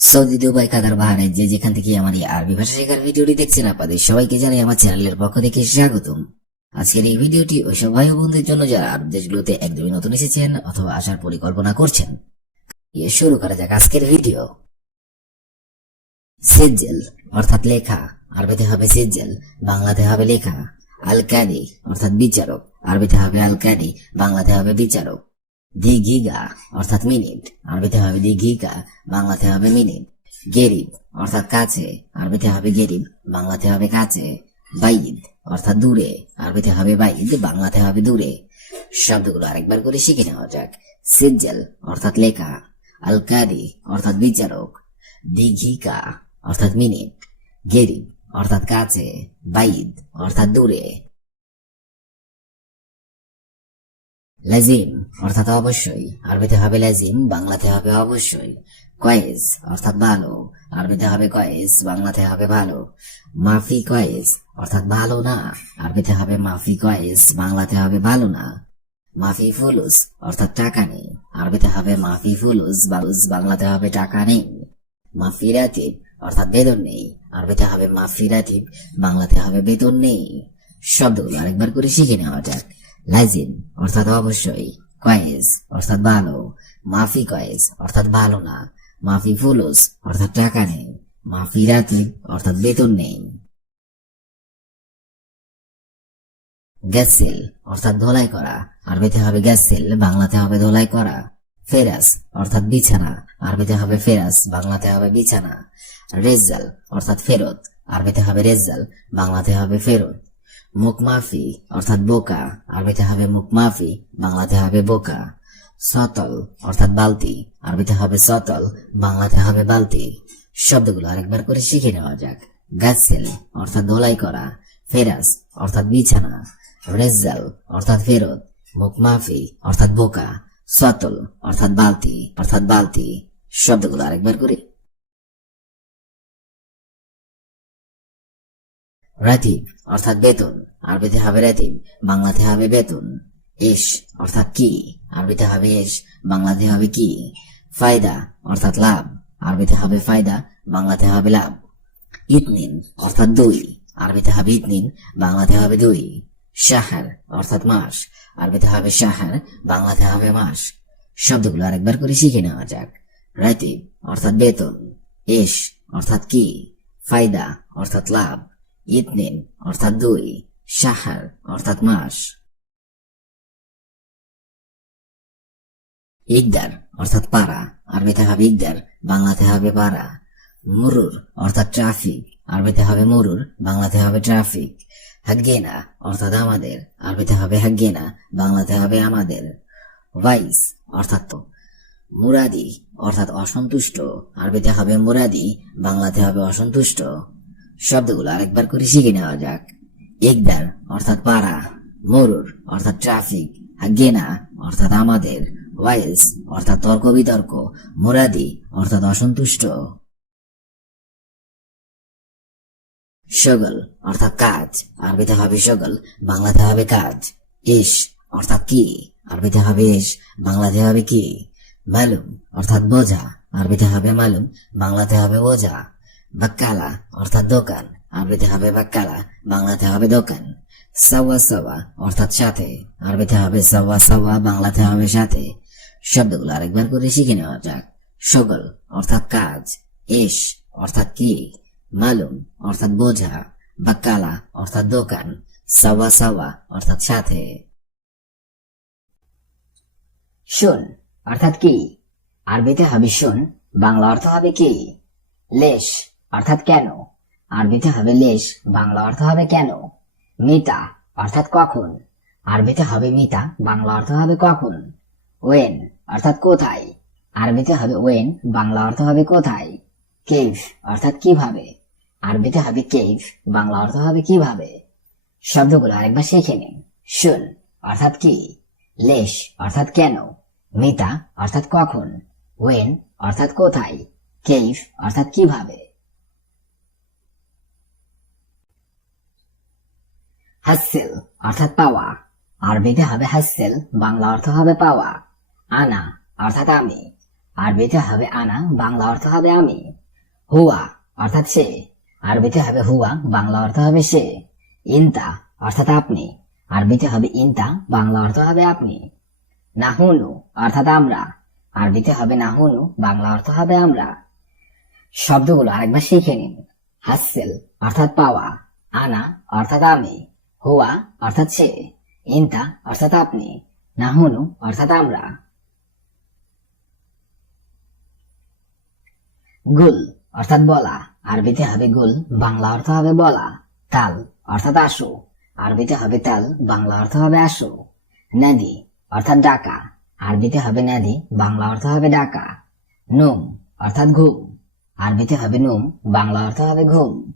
Saudi Dubai Qatar Bahrain যে যেখান থেকে আমার এই আরবি ভাষা শেখার ভিডিওটি দেখছেন আপনাদের সবাইকে জানাই আমার চ্যানেলের পক্ষ থেকে স্বাগতম। আজকের এই ভিডিওটি ওই সব ভাই ও বোনদের জন্য যারা আরব দেশগুলোতে একদমই নতুন এসেছেন অথবা আসার পরিকল্পনা করছেন। ইয়ে শুরু করা যাক আজকের ভিডিও। সিজ্জেল, অর্থাৎ লেখা। আরবিতে হবে সিজ্জেল, বাংলাতে হবে লেখা। আল কাদি অর্থাৎ বিচারক। আরবিতে হবে আল কাদি বাংলাতে হবে বিচারক। দিঘিগা অর্থাৎ মিনিট। আরবিতে হবে দিঘিকা বাংলাতে হবে মিনিট। গেরিব, অর্থাৎ কাছে। আরবিতে হবে গেরিব, বাংলাতে হবে কাছে। বাইদ, অর্থাৎ দূরে। আরবিতে হবে বাইদ, বাংলাতে হবে দূরে। শব্দগুলো আরেকবার করে শিখে নেওয়া যাক। সিজ্জেল, অর্থাৎ লেখা। আল কাদি অর্থাৎ বিচারক। দিঘিকা অর্থাৎ মিনিট। গেরিব, অর্থাৎ কাছে। বাইদ, অর্থাৎ দূরে। লাজিম অর্থাৎ অবশ্যই। আরবিতে হবে লাজিম বাংলাতে হবে অবশ্যই। কয়েস অর্থাৎ ভালো। আরবিতে হবে কয়েস বাংলাতে হবে ভালো। মাফি কয়েস অর্থাৎ ভালো না। আরবিতে হবে মাফি কয়েস বাংলাতে হবে ভালো না। মাফি ফুলুস অর্থাৎ টাকা নেই। আরবিতে হবে মাফি ফুলুস বালুস বাংলাতে হবে টাকা নেই। মাফি রাতিব অর্থাৎ বেতন নেই। আরবিতে হবে মাফি রাতিব বাংলাতে হবে বেতন নেই। শব্দগুলো আরেকবার করে শিখে নেওয়া যাক। লাজিম অর্থাৎ অবশ্যই। কয়েস অর্থাৎ ভালো। মাফি কয়েস অর্থাৎ ভালো না। মাফি ফুলুস, অর্থাৎ টাকা নেই। মাফি রাতিব অর্থাৎ বেতন নেই। গ্যাসিল অর্থাৎ ধোলাই করা। আরবিতে হবে গ্যাসিল বাংলাতে হবে ধোলাই করা। ফেরাস, অর্থাৎ বিছানা। আরবিতে হবে ফেরাস, বাংলাতে হবে বিছানা। রেজাল অর্থাৎ ফেরত। আরবিতে হবে রেজাল বাংলাতে হবে ফেরত। মুখ মাফি, অর্থাৎ বোকা। আরবিতে হবে মুখমাফি বাংলাতে হবে বোকা। সতল, অর্থাৎ বালতি। আরবিতে হবে সতল, বাংলাতে হবে বালতি। শব্দগুলো আরেকবার করে শিখে নেওয়া যাক। গাছেল, অর্থাৎ দোলাই করা। ফেরাস, অর্থাৎ বিছানা। রেজাল অর্থাৎ ফেরত। মুখমাফি অর্থাৎ বোকা। সতল, অর্থাৎ বালতি অর্থাৎ বালতি। শব্দগুলো আরেকবার করে। রাতিব অর্থাৎ বেতন। আরবিতে হবে রাতিব বাংলাতে হবে বেতন। এস অর্থাৎ কি? আরবিতে হবে এস বাংলাতে হবে কি? ফায়দা, অর্থাৎ লাভ। আরবিতে হবে ফায়দা, বাংলাতে হবে লাভ। ইতনিন, অর্থাৎ দুই। আরবিতে হবে ইতনিন, বাংলাতে হবে দুই। শাহার, অর্থাৎ মাস। আরবিতে হবে শাহার, বাংলাতে হবে মাস। শব্দগুলো আরেকবার করে শিখে নেওয়া যাক। রাতিব অর্থাৎ বেতন। এস অর্থাৎ কি? ফায়দা, অর্থাৎ লাভ। ইতনিন অর্থাৎ দুই শাহার অর্থাৎ মাস। ইকদার, অর্থাৎ পাড়া। আরবিতে হবে ইকদার, বাংলাতে হবে পাড়া। মুরুর, অর্থাৎ ট্রাফিক। আরবিতে হবে মুরুর, বাংলাতে হবে ট্রাফিক। হাগেনা, অর্থাৎ আমাদের। আরবিতে হবে হাগেনা, বাংলাতে হবে আমাদের। ভাইস, অর্থাৎ তো মুরাদি, অর্থাৎ অসন্তুষ্ট। আরবিতে হবে মুরাদি, বাংলাতে হবে অসন্তুষ্ট। শব্দগুলো আরেকবার করে শিখে নেওয়া যাক। একদার অর্থাৎ পাড়া, মরুর অর্থাৎ ট্রাফিক গেনা অর্থাৎ আমাদের ওয়াইস অর্থাৎ তর্ক বিতর্ক, মোরাদি অর্থাৎ অসন্তুষ্ট। সগল অর্থাৎ কাজ, আরবিতে হবে সগল, বাংলাতে হবে কাজ। ইস অর্থাৎ কি, আরবিতে হবে ইস বাংলাতে হবে কি। মালুম অর্থাৎ বোঝা, আরবিতে হবে মালুম, বাংলাতে হবে বোঝা বাক্কালা অর্থাৎ দোকান। আরবিতে হবে বাক্কালা, বাংলাতে হবে দোকান। সাওয়া সাওয়া, অর্থাৎ সাথে। আরবিতে হবে সাওয়া সাওয়া, বাংলাতে হবে সাথে। শব্দগুলো আরেকবার করে শিখে নেওয়া যাক। সগল, অর্থাৎ কাজ। এস, অর্থাৎ কি? মালুম, অর্থাৎ বোঝা। বাক্কালা, অর্থাৎ দোকান। সাওয়া সাওয়া, অর্থাৎ সাথে। শুন, অর্থাৎ কি? আরবিতে হবে শুন, বাংলা অর্থ হবে কি? লেশ অর্থাৎ কেন? আরবিতে হবে লেশ, বাংলা অর্থ হবে কেন? মিতা, অর্থাৎ কখন? আরবিতে হবে মিতা, বাংলা অর্থ হবে কখন? ওয়েন, অর্থাৎ কোথায়? আরবিতে হবে ওয়েন, বাংলা অর্থ হবে কোথায়? কেভ অর্থাৎ কীভাবে? আরবিতে হবে কেভ বাংলা অর্থ হবে কীভাবে? শব্দগুলো আরেকবার শিখে নিন। শুন, অর্থাৎ কি? লেশ, অর্থাৎ কেন? মিতা, অর্থাৎ কখন? ওয়েন, অর্থাৎ কোথায়? কেভ অর্থাৎ কীভাবে? হাসেল অর্থাৎ পাওয়া। আরবিতে হবে হাসেল বাংলা অর্থ হবে পাওয়া। আনা, অর্থাৎ আমি। আরবিতে হবে আনা, বাংলা অর্থ হবে আমি। হুয়া, অর্থাৎ সে। আরবিতে হবে হুয়া, বাংলা অর্থ হবে সে। ইনতা, অর্থাৎ আপনি। আরবিতে হবে ইনতা, বাংলা অর্থ হবে আপনি। নাহুনু, অর্থাৎ আমরা। আরবিতে হবে নাহুনু, বাংলা অর্থ হবে আমরা। শব্দগুলো আরেকবার শিখে নিন। হাসেল অর্থাৎ পাওয়া। আনা, অর্থাৎ আমি। হুয়া, অর্থাৎ সে, ইনতা, অর্থাৎ আপনি, নাহুনু, অর্থাৎ আমরা। গুল, অর্থাৎ বলা। আরবিতে হবে গুল, বাংলা অর্থ হবে বলা। তাল, অর্থাৎ আসো। আরবিতে হবে তাল, বাংলা অর্থ হবে আসো। নদী, অর্থাৎ ডাকা। আরবিতে হবে নদী, বাংলা অর্থ হবে ডাকা। নুম, অর্থাৎ ঘুম। আরবিতে হবে নুম, বাংলা অর্থ হবে ঘুম।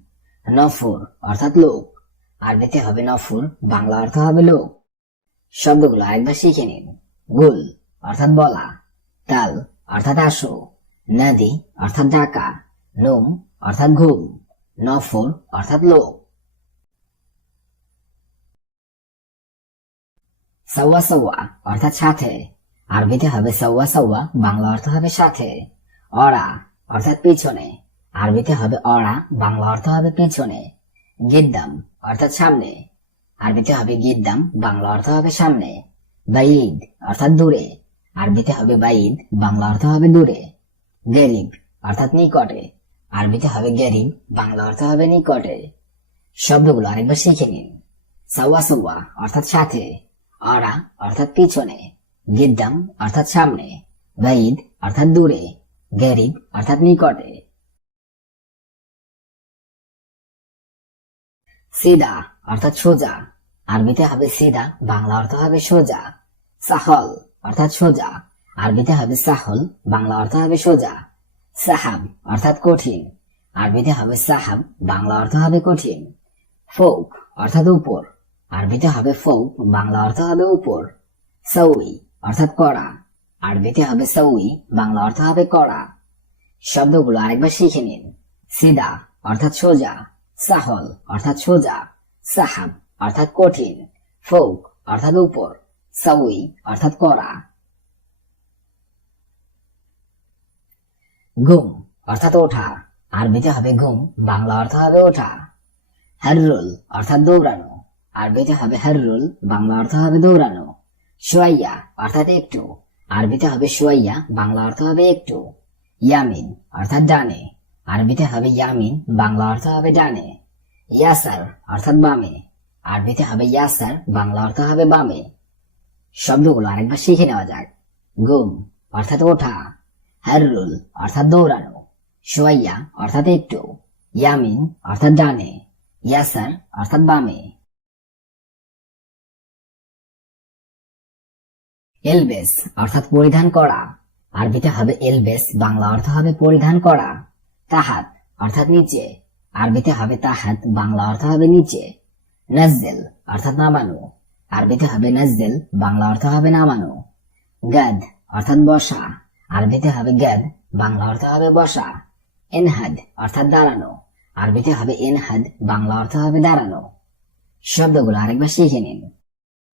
নফুর, অর্থাৎ লোক। আরবিতে হবে নফুর বাংলা অর্থ হবে লোক। শব্দগুলো একবার শিখে নিন। গুল, অর্থাৎ বলা। তাল, অর্থাৎ আসো। নদী, অর্থাৎ ডাকা। নুম, অর্থাৎ ঘুম। নফর অর্থাৎ লোক। সওয়া সওয়া, অর্থাৎ সাথে। আরবিতে হবে সওয়া সওয়া, বাংলা অর্থ হবে সাথে। অরা, অর্থাৎ পিছনে। আরবিতে হবে অরা, বাংলা অর্থ হবে পিছনে। গিদ্দাম অর্থাৎ সামনে। আরবিতে হবে গিদ্দাম বাংলা অর্থ হবে সামনে। বাইদ, অর্থাৎ দূরে। আরবিতে হবে বাইদ, বাংলা অর্থ হবে দূরে। গরিব, অর্থাৎ নিকটে। আরবিতে হবে গরিব, বাংলা অর্থ হবে নিকটে। শব্দগুলো আরেকবার শিখে নিন। সাওয়া সাওয়া, অর্থাৎ সাথে। অরা, অর্থাৎ পিছনে। গিদ্দাম অর্থাৎ সামনে। বাইদ, অর্থাৎ দূরে। গরিব, অর্থাৎ নিকটে। সিদা অর্থাৎ সোজা। আরবিতে হবে সিদা বাংলা অর্থ হবে সোজা। সাহল অর্থাৎ সোজা। আরবিতে হবে সাহল, বাংলা অর্থ হবে সোজা। সাহাব অর্থাৎ কঠিন। আরবিতে হবে সাহাব, বাংলা অর্থ হবে কঠিন। ফৌক অর্থাৎ উপর। আরবিতে হবে ফৌক, বাংলা অর্থ হবে উপর। সৌই অর্থাৎ কড়া। আরবিতে হবে সৌই, বাংলা অর্থ হবে কড়া। শব্দগুলো আরেকবার শিখে নিন। সিদা অর্থাৎ সোজা। সাহল, অর্থাৎ সোজা, সাহাব, অর্থাৎ কঠিন, ফৌক, অর্থাৎ উপর সৌই অর্থাৎ করা ঘুম, অর্থাৎ ওঠা, আরবিতে হবে ঘুম, বাংলা অর্থ হবে ওঠা। হেররুল, অর্থাৎ দৌড়ানো, আরবিতে হবে হেররুল, বাংলা অর্থ হবে দৌড়ানো। সোয়াইয়া, অর্থাৎ একটু, আরবিতে হবে সোয়াইয়া, বাংলা অর্থ হবে একটু। ইয়ামিন, অর্থাৎ ডানে। আরবিতে হবে ইয়ামিন, বাংলা অর্থ হবে ডানে। ইয়াসার অর্থাৎ বামে। আরবিতে হবে ইয়াসার, বাংলা অর্থ হবে বামে। শব্দগুলো আরেকবার শিখে নেওয়া যাক। গুম অর্থাৎ ওঠা। হাররুল অর্থাৎ দৌড়ানো। সোয়াইয়া অর্থাৎ একটু। ইয়ামিন অর্থাৎ ডানে। ইয়াসার অর্থাৎ বামে। এলবেস অর্থাৎ পরিধান করা। আরবিতে হবে এলবেস, বাংলা অর্থ হবে পরিধান করা। তাহাত, অর্থাৎ নিচে। আরবিতে হবে তাহাত, বাংলা অর্থ হবে নিচে। নাজেল অর্থাৎ নামানো। আরবিতে হবে নাজেল বাংলা অর্থ হবে নামানো। গাদ, অর্থাৎ বসা। আরবিতে হবে গাদ, বাংলা অর্থ হবে বসা। এনহাদ, অর্থাৎ দাঁড়ানো। আরবিতে হবে এনহাদ, বাংলা অর্থ হবে দাঁড়ানো। শব্দগুলো আরেকবার শিখে নিন।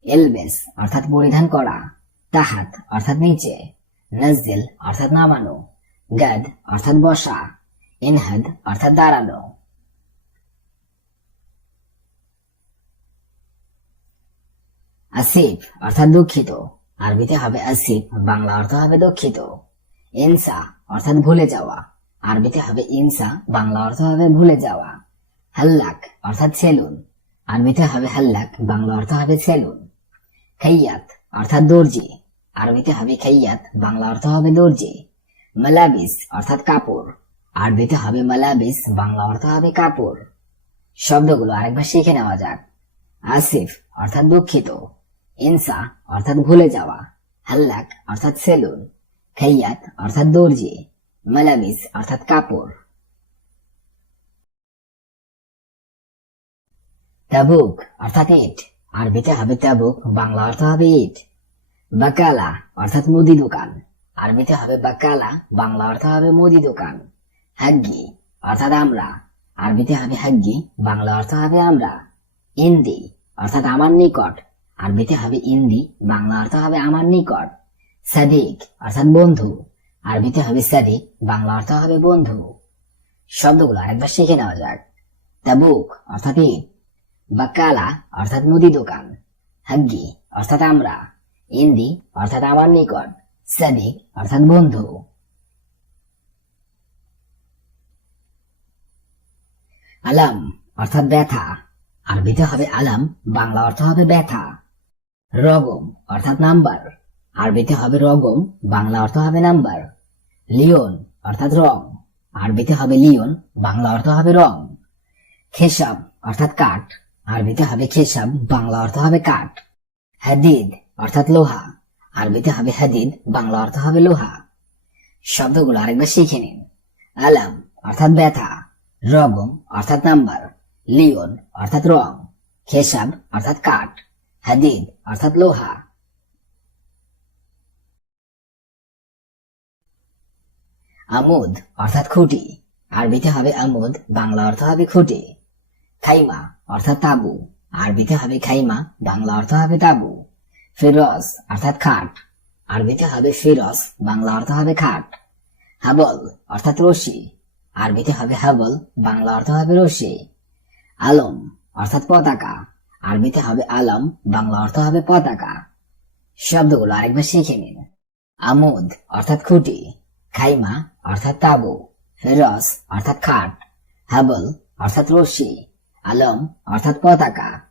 এলবেস, অর্থাৎ পরিধান করা। তাহাত, অর্থাৎ নিচে। নাজদিল অর্থাৎ নামানো। গাদ, অর্থাৎ বসা। ইনহাদ অর্থাৎ দাঁড়ানো আসিফ, অর্থাৎ দুঃখিত। আরবিতে হবে আসিফ, বাংলা অর্থ হবে দুঃখিত। ইনসা, অর্থাৎ ভুলে যাওয়া। আরবিতে হবে ইনসা, বাংলা অর্থ হবে ভুলে যাওয়া। হাল্লাক, অর্থাৎ সেলুন। আরবিতে হবে হাল্লাক, বাংলা অর্থ হবে সেলুন। খাইয়াত, অর্থাৎ দর্জি। আরবিতে হবে খাইয়াত, বাংলা অর্থ হবে দর্জি। মালাবিস, অর্থাৎ কাপড়। আরবিতে হবে মালাবিস বাংলা অর্থ হবে কাপড়। শব্দগুলো আরেকবার শিখে নেওয়া যাক। আসিফ, অর্থাৎ দুঃখিত। ইনসা, অর্থাৎ ভুলে যাওয়া। হাল্লাক, অর্থাৎ সেলুন। খাইয়াত, অর্থাৎ দর্জি। মালাবিস অর্থাৎ কাপড়। তাবুক, অর্থাৎ ইট। আরবিতে হবে তাবুক, বাংলা অর্থ হবে ইট। বাকালা, অর্থাৎ মুদি দোকান। আরবিতে হবে বাকালা, বাংলা অর্থ হবে মুদি দোকান। হাগ্গি, অর্থাৎ আমরা। আরবিতে হবে হাগ্গি, বাংলা অর্থ হবে আমরা। ইন্দি, অর্থাৎ আমার নিকট। আরবিতে হবে ইন্দি, বাংলা অর্থ হবে আমার নিকট। সাদিক, অর্থাৎ বন্ধু। আরবিতে হবে সাদিক, বাংলা অর্থ হবে বন্ধু। শব্দগুলো আরেকবার শিখে নেওয়া যাক। তাবুক, অর্থাৎ ঈদ। বাকালা অর্থাৎ মুদি দোকান। হাগ্গি, অর্থাৎ আমরা। ইন্দি, অর্থাৎ আমার নিকট। সাদিক, অর্থাৎ বন্ধু। আলাম অর্থাৎ ব্যথা। আরবিতে হবে আলাম, বাংলা অর্থ হবে ব্যথা। রগম অর্থাৎ নাম্বার। আরবিতে হবে রগম, বাংলা অর্থ হবে নাম্বার। লিওন অর্থাৎ রং। আরবিতে হবে লিওন, বাংলা অর্থ হবে রং। খেসাব অর্থাৎ কাঠ। আরবিতে হবে খেসাব, বাংলা অর্থ হবে কাঠ। হাদিদ অর্থাৎ লোহা। আরবিতে হবে হাদিদ, বাংলা অর্থ হবে লোহা। শব্দগুলো আরেকবার শিখে নিন। আলাম অর্থাৎ ব্যথা। রগম, অর্থাৎ নাম্বার, লিওন, অর্থাৎ রং, খেসাব, অর্থাৎ কাঠ, হাদিদ, অর্থাৎ লোহা। আমুদ, অর্থাৎ খুঁটি, আরবিতে হবে আমুদ, বাংলা অর্থ হবে খুঁটি। খাইমা, অর্থাৎ তাবু, আরবিতে হবে খাইমা, বাংলা অর্থ হবে তাবু। ফিরস অর্থাৎ খাট, আরবিতে হবে ফিরস বাংলা অর্থ হবে খাট। হাবল, অর্থাৎ রশি আরবিতে হবে হাবল, বাংলা অর্থ হবে রশি। আলম, অর্থাৎ পতাকা। আরবিতে হবে আলম, বাংলা অর্থ হবে পতাকা। শব্দগুলো আরেকবার শিখে নিন। আমোদ, অর্থাৎ খুঁটি। খাইমা, অর্থাৎ তাবু। ফেরস অর্থাৎ খাট। হাবল, অর্থাৎ রশি। আলম, অর্থাৎ পতাকা।